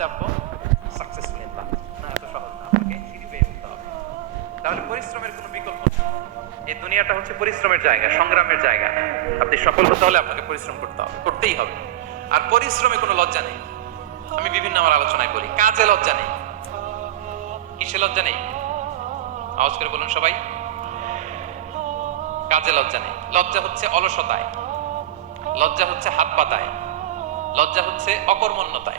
চাপবো। Successful life না, এত সহজ না। আপনাকে সিঁড়ি বেয়ে উঠতে হবে। তাহলে পরিশ্রমের কোনো বিকল্প এই দুনিয়াটা হচ্ছে পরিশ্রমের জায়গা, সংগ্রামের জায়গা। আপনি সফল হতে হলে আপনাকে পরিশ্রম করতে হবে, করতেই হবে। আর পরিশ্রমে কোনো লজ্জা নেই। আমি বিভিন্ন আমার আলোচনায় বলি, কাজে লজ্জা নেই। কিসে লজ্জা নেই? আওয়াজ করে বলুন সবাই। কাজে লজ্জা নেই। লজ্জা হচ্ছে অলসতায়। লজ্জা হচ্ছে হাত পাতায়। লজ্জা হচ্ছে অকর্মণ্যতায়।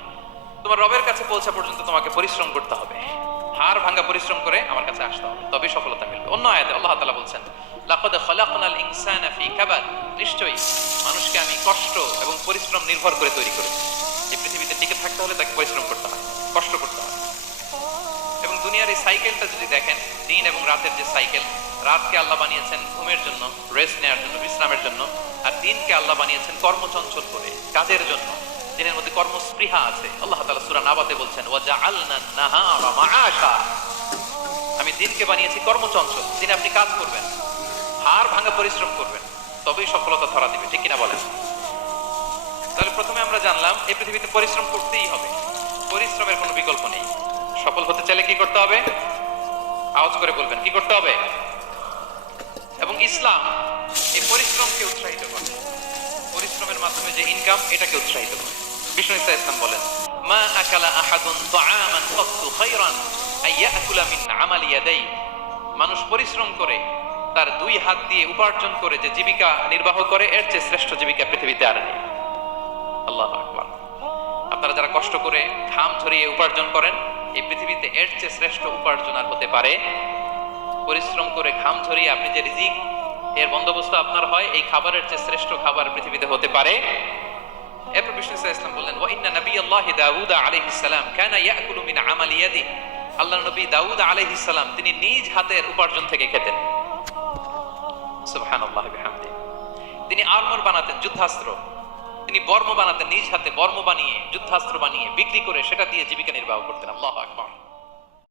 তোমার রবের কাছে পৌঁছা পর্যন্ত তোমাকে পরিশ্রম করতে হবে। হাড় ভাঙা পরিশ্রম করে আমার কাছে আসতে হবে। তবে সফলতা মিলবে। অন্য আয়াতে আল্লাহ তাআলা বলছেন, লাকাদ খালাকনাল ইনসানা ফি কাবাদ। নিশ্চয়ই মানুষকে আমি কষ্ট এবং পরিশ্রম নির্ভর করে তৈরি করেছি। এই পৃথিবীতে টিকে থাকতে হলে তাকে পরিশ্রম করতে হয়, কষ্ট করতে হয়। এবং দুনিয়ার এই সাইকেলটা যদি দেখেন, দিন এবং রাতের যে সাইকেল, রাতকে আল্লাহ বানিয়েছেন ঘুমের জন্য, রেস্ট নেওয়ার জন্য, বিশ্রামের জন্য, আর দিনকে আল্লাহ বানিয়েছেন কর্মচঞ্চল করে, কাজের জন্য দিনের মধ্যে কর্মস্পৃহা আছে। আল্লাহ তাআলা সূরা নাবাতে বলছেন ওয়াজা মাআশা। আমি দিনকে বানিয়েছি কর্মচঞ্চল, দিনে আপনি কাজ করবেন, হাড় ভাঙা পরিশ্রম করবেন, তবেই সফলতা ধরা দিবে, ঠিক কিনা বলেন? তাহলে প্রথমে আমরা জানলাম, এই পৃথিবীতে পরিশ্রম করতেই হবে, পরিশ্রমের কোনো বিকল্প নেই। সফল হতে চাইলে কি করতে হবে? আওয়াজ করে বলবেন, কি করতে হবে? এবং ইসলাম, এই পরিশ্রমকে উৎসাহিত করে। পরিশ্রমের মাধ্যমে যে ইনকাম এটাকে উৎসাহিত করে। মিন মানুষ পরিশ্রম করে, তার দুই হাত দিয়ে উপার্জন করে যে জীবিকা নির্বাহ করে, এর চেয়ে শ্রেষ্ঠ জীবিকা পৃথিবীতে আর নেই। আল্লাহু আপনারা যারা কষ্ট করে ঘাম ঝরিয়ে উপার্জন করেন, এই পৃথিবীতে এর চেয়ে শ্রেষ্ঠ উপার্জন আর হতে পারে। পরিশ্রম করে ঘাম ঝরিয়ে আপনি যে রিজিক, এর বন্দোবস্ত আপনার হয়, এই খাবারের চেয়ে শ্রেষ্ঠ খাবার পৃথিবীতে হতে পারে। এরপর বিষ্ণু ইসলাম বললেন ইন্না নবী আল্লাহ ইয়াকুলু মিন নবী দাউদ তিনি নিজ হাতের উপার্জন থেকে খেতেন। সুবহানাল্লাহ বিহামদি। তিনি আর্মর বানাতেন, যুদ্ধাস্ত্র। তিনি বর্ম বানাতেন, নিজ হাতে বর্ম বানিয়ে, যুদ্ধাস্ত্র বানিয়ে, বিক্রি করে সেটা দিয়ে জীবিকা নির্বাহ করতেন। আল্লাহ আকবার।